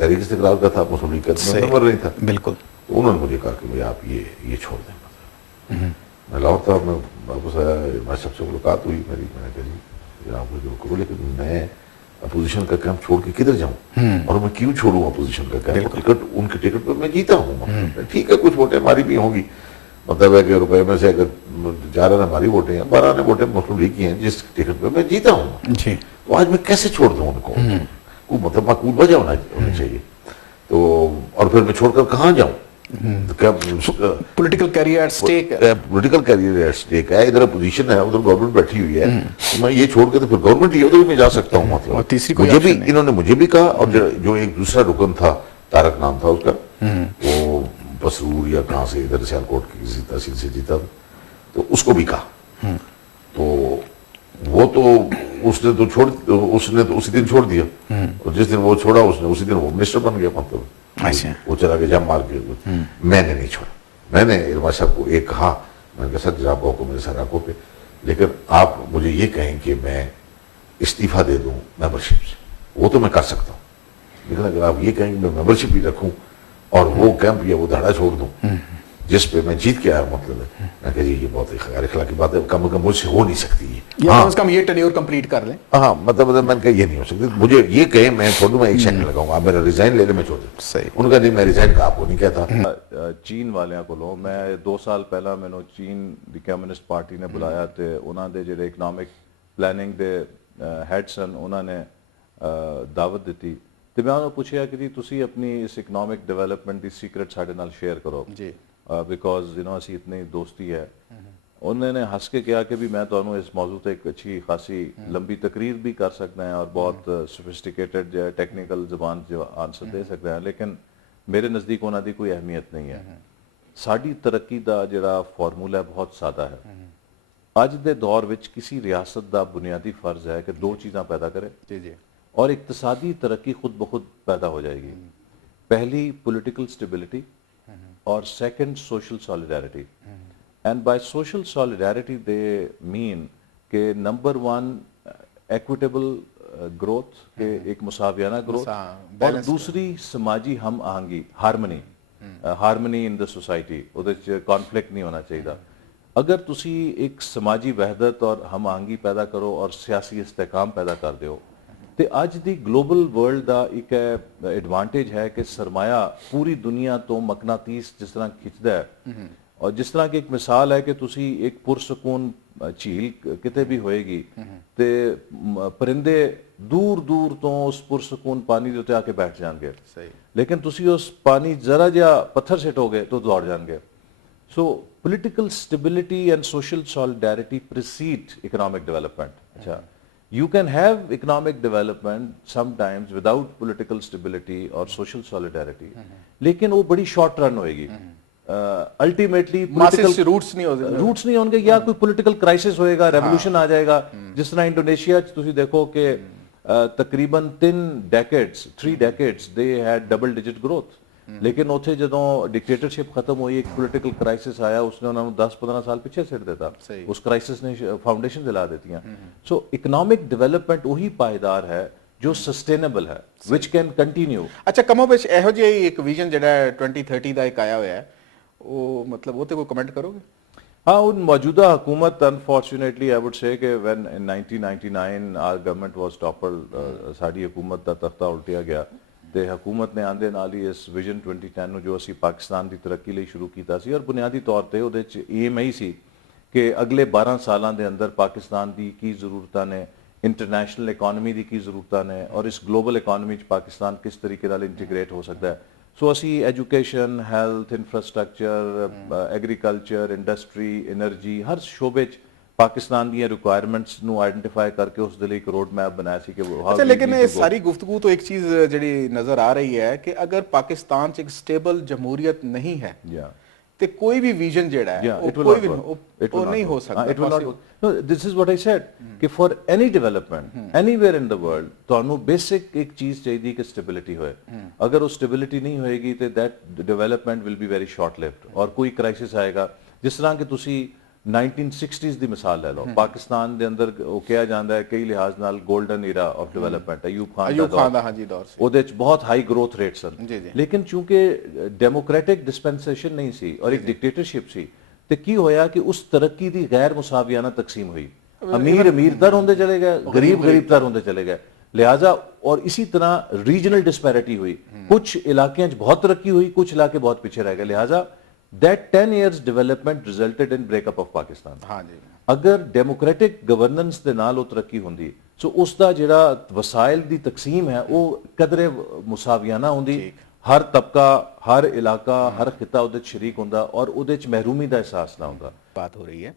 तहरीक Istiklal का था, मुस्लिम league का नंबर नहीं था। बिल्कुल। तो उन्होंने मुझे कहा कि भाई आप ये छोड़ दें। मैं लाहौर था, मैं वापस आया, मैं सबसे मुलाकात हुई मेरी, मैंने कहा जी आप मुझे करो, लेकिन मैं अपोजिशन का कैंप छोड़ के किधर जाऊँ, और मैं क्यों छोड़ूँ अपोजिशन का कैंप? टिकट उनके टिकट पर मैं जीता हूँ, ठीक है कुछ वोटें हमारी भी होंगी, मतलब है कि रुपए में से अगर 11 हमारी वोटें हैं, 12 वोटें मुस्लिम लीग की हैं, जिस टिकट पे मैं जीता हूँ, तो आज मैं कैसे छोड़ दूँ उनको? मतलब माकूल वजह होनी चाहिए। तो और फिर मैं छोड़कर कहाँ जाऊँ? तो क्या पॉलिटिकल कैरियर एट स्टेक है, पॉलिटिकल कैरियर एट स्टेक है, इधर अपोजिशन है, उधर गवर्नमेंट बैठी हुई है, तो मैं ये छोड़ के तो फिर गवर्नमेंट ही उधर भी मैं जा सकता हूँ। मतलब तीसरी मुझे भी इन्होंने मुझे भी कहा, और जो एक दूसरा रुकन था, तारक नाम था उसका, वो बसरूर या कहाँ से, इधर सियालकोट की किसी तहसील से जीता था, तो उसको भी कहा। तो वो तो उसने तो उसी दिन छोड़ दिया, और जिस दिन वो छोड़ा उसने उसी दिन वो मिनिस्टर बन गया, मतलब वो चला गया जम मार के। मैंने नहीं छोड़ा, मैंने इरवा साहब को एक कहा, मैंने कहा सर आप को मेरे सर आंखों पे, लेकिन आप मुझे ये कहें कि मैं इस्तीफा दे दूं मेंबरशिप से, वो तो मैं कर सकता हूँ, लेकिन अगर आप ये कहें कि मैं मेंबरशिप ही रखूं और वो कैंप या वो धाड़ा छोड़ दूं जिस पे मैं जीत के आया, मतलब है, मैं कह ये बहुत खैर खिला की बात है, कम से कम मुझसे हो नहीं सकती है। हाँ, कम ये टेन्योर कंप्लीट कर लें। हाँ, मतलब मैंने कहा ये नहीं हो सकती, मुझे ये कहे मैं छोड़ दूं, मैं 1 सेकंड लगाऊंगा, आप मेरा रिजाइन ले ले, मैं छोड़ दूं। सही। उनका नहीं, मैं रिजाइन का आपको नहीं कहता। चीन वालिਆਂ ਕੋਲੋਂ मैं 2 ਸਾਲ ਪਹਿਲਾਂ ਮੈਨੂੰ ਚੀਨ ਦੀ ਕਮਿਊਨਿਸਟ ਪਾਰਟੀ ਨੇ ਬੁਲਾਇਆ, ਤੇ ਉਹਨਾਂ ਦੇ ਜਿਹੜੇ ਇਕਨੋਮਿਕ ਪਲੈਨਿੰਗ ਦੇ ਹੈਡ ਸਨ, ਉਹਨਾਂ ਨੇ ਦਾਵਤ ਦਿੱਤੀ, ਤੇ ਮੈਂ ਉਹਨਾਂ ਨੂੰ ਪੁੱਛਿਆ ਕਿ ਜੀ ਤੁਸੀਂ ਆਪਣੀ ਇਸ ਇਕਨੋਮਿਕ ਡਿਵੈਲਪਮੈਂਟ ਦੀ ਸੀਕ੍ਰੇਟ ਸਾਡੇ ਨਾਲ ਸ਼ੇਅਰ ਕਰੋ ਜੀ, ਬਿਕੋਜ਼ ਅਸੀਂ ਇਤਨੀ ਦੋਸਤੀ ਹੈ। उन्होंने हंस के कहा कि भी मैं तो इस मौजू पर एक अच्छी खासी लंबी तकरीर भी कर सकते हैं और बहुत सोफिस्टिकेटेड जो टेक्निकल जबान जो आंसर दे सकते हैं, लेकिन मेरे नज़दीक उन्होंने कोई अहमियत नहीं है। साड़ी तरक्की का जोड़ा फॉर्मूला बहुत सादा है। अज के दौर में किसी रियासत का बुनियादी फर्ज है कि 2 चीज़ां पैदा करे जी, और इक्तसादी तरक्की खुद ब खुद पैदा हो जाएगी। पहली पोलिटिकल स्टेबिलिटी, और second social solidarity. And by social solidarity they mean कि नंबर 1 equitable growth, के एक मुसावियाना growth, और दूसरी समाजी हम आहंगी, हारमनी इन द सोसाइटी, ਉਹਦੇ ਚ कॉन्फ्लिक्ट नहीं होना चाहिए। अगर तुसी एक समाजी वहदत और हम आहंगी पैदा करो और सियासी इस्तेकाम पैदा कर दो, तो अज दी ग्लोबल वर्ल्ड का एक एडवांटेज है कि सरमाया पूरी दुनिया तो मकनातीस जिस तरह खिंचता है, और जिस तरह की एक मिसाल है कि तुसी एक पुरसकून झील किते भी होएगी, ते परिंदे दूर दूर तो उस पुरसकून पानी के उत्ते आके बैठ जाएंगे, लेकिन तुसी उस पानी जरा जिहा पत्थर सिटोगे तो दौड़ जाएंगे। So political stability and social solidarity preceded economic development. अच्छा, you can have economic development sometimes without political stability और social solidarity, लेकिन वो बड़ी short run होएगी। अल्टीमेटली रूट्स नहीं होंगे, या कोई पॉलिटिकल क्राइसिस होएगा, रेवोल्यूशन आ जाएगा। जिस तरह इंडोनेशिया तुसी देखो कि तकरीबन 3 decades they had double digit growth, लेकिन उत्थे जदों डिक्टेटरशिप खत्म हुई, एक पॉलिटिकल क्राइसिस आया, उसने उन्होंने 10-15 साल पीछे सिट देता, उस क्राइसिस ने फाउंडेशन दिला देती। सो इकोनॉमिक डेवलपमेंट वही पायदार है जो सस्टेनेबल है, विच कैन कंटिन्यू। अच्छा, कमो विच इहो जिहा एक विजन जिहड़ा 2030 ਦਾ ਇੱਕ ਆਇਆ ਹੋਇਆ ਹੈ, ਉਹ मतलब ਉਹ ਤੇ ਕੋਈ ਕਮੈਂਟ ਕਰੋਗੇ? हाँ, उन मौजूदा हुकूमत अनफॉर्चुनेटली आई वुड से कि when in 1999 our government was toppled, साडी हुकूमत का तख्ता उल्टिया गया, ਤੇ ਹਕੂਮਤ ਨੇ ਆਂਦੇ ਨਾਲ ਹੀ ਇਸ ਵਿਜ਼ਨ 2010 ਨੂੰ ਜੋ ਅਸੀਂ ਪਾਕਿਸਤਾਨ ਦੀ ਤਰੱਕੀ ਲਈ ਸ਼ੁਰੂ ਕੀਤਾ ਸੀ, ਔਰ ਬੁਨਿਆਦੀ ਤੌਰ ਤੇ ਉਹਦੇ ਚ ਏਮ ਇਹੀ ਸੀ ਕਿ ਅਗਲੇ 12 ਸਾਲਾਂ ਦੇ ਅੰਦਰ ਪਾਕਿਸਤਾਨ ਦੀ ਕੀ ਜ਼ਰੂਰਤਾਂ ਨੇ, ਇੰਟਰਨੈਸ਼ਨਲ ਇਕਨੋਮੀ ਦੀ ਕੀ ਜ਼ਰੂਰਤਾਂ ਨੇ, ਔਰ ਇਸ ਗਲੋਬਲ ਇਕਨੋਮੀ ਚ ਪਾਕਿਸਤਾਨ ਕਿਸ ਤਰੀਕੇ ਨਾਲ ਇੰਟੀਗ੍ਰੇਟ ਹੋ ਸਕਦਾ ਹੈ। ਸੋ ਅਸੀਂ education, health, infrastructure, agriculture, industry, energy, ਹਰ ਸ਼ੋਬੇ ਚ पाकिस्तान दी रिक्वायरमेंट्स ਨੂੰ ਆਈਡੈਂਟੀਫਾਈ ਕਰਕੇ ਉਸ ਦੇ ਲਈ ਇੱਕ ਰੋਡ ਮੈਪ ਬਣਾਇਆ ਸੀ ਕਿ ਉਹ। अच्छा, लेकिन ये सारी गुफ्तगू तो एक चीज़ ਜਿਹੜੀ नज़र आ रही है कि अगर पाकिस्तान च एक स्टेबल जमहूरियत नहीं है, तो कोई भी विजन ਜਿਹੜਾ है कोई भी वो नहीं हो सकता। It will not go. No, this is what I said कि for any development anywhere in the world ਤੁਹਾਨੂੰ basic ਇੱਕ ਚੀਜ਼ ਚਾਹੀਦੀ ਕਿ stability ਹੋਏ। ਅਗਰ ਉਹ stability ਨਹੀਂ ਹੋਏਗੀ ਤੇ that development will be very short lived, ਔਰ ਕੋਈ crisis ਆਏਗਾ। ਜਿਸ ਤਰ੍ਹਾਂ ਕਿ ਤੁਸੀਂ 1960s ਦੀ ਮਿਸਾਲ ਲੈ ਲਓ, ਪਾਕਿਸਤਾਨ ਦੇ ਅੰਦਰ ਉਹ ਕਿਹਾ ਜਾਂਦਾ ਹੈ ਕਈ ਲਿਹਾਜ਼ ਨਾਲ golden era of development, Ayub Khan ਦਾ ਹਾਂਜੀ ਦੌਰ ਸੀ, ਉਹਦੇ ਚ ਬਹੁਤ ਹਾਈ ਗਰੋਥ ਰੇਟ ਸਨ। ਲੇਕਿਨ ਚੂੰਕਿ ਡੈਮੋਕ੍ਰੈਟਿਕ ਡਿਸਪੈਂਸੇਸ਼ਨ ਨਹੀਂ ਸੀ ਔਰ ਇੱਕ ਡਿਕਟੇਟਰਸ਼ਿਪ ਸੀ, ਤੇ ਕੀ ਹੋਇਆ ਕਿ ਉਸ ਤਰੱਕੀ ਦੀ ਗੈਰ ਮੁਸਾਵਿਆਨਾ ਤਕਸੀਮ ਹੋਈ, امیر امیر تر ہوندے چلے گئے، غریب غریب تر ہوندے چلے گئے، لہٰذا اور اسی طرح ریجنل ڈسپیرٹی ہوئی، کچھ علاقے بہت ترقی ہوئی، کچھ علاقے بہت پیچھے رہ گئے، لہٰذا that 10 years development resulted in break up of Pakistan۔ ہاں جی، اگر ڈیموکریٹک گورننس دے نال وہ ترقی ہوندی سو اس دا جڑا وسائل دی تقسیم ہے وہ قدرے مساویانہ ہوندی، ہر طبقہ، ہر علاقہ، ہر خطہ اودے شریک ہوندا اور اودے چ محرومی دا احساس نہ ہوندا۔ بات ہو رہی ہے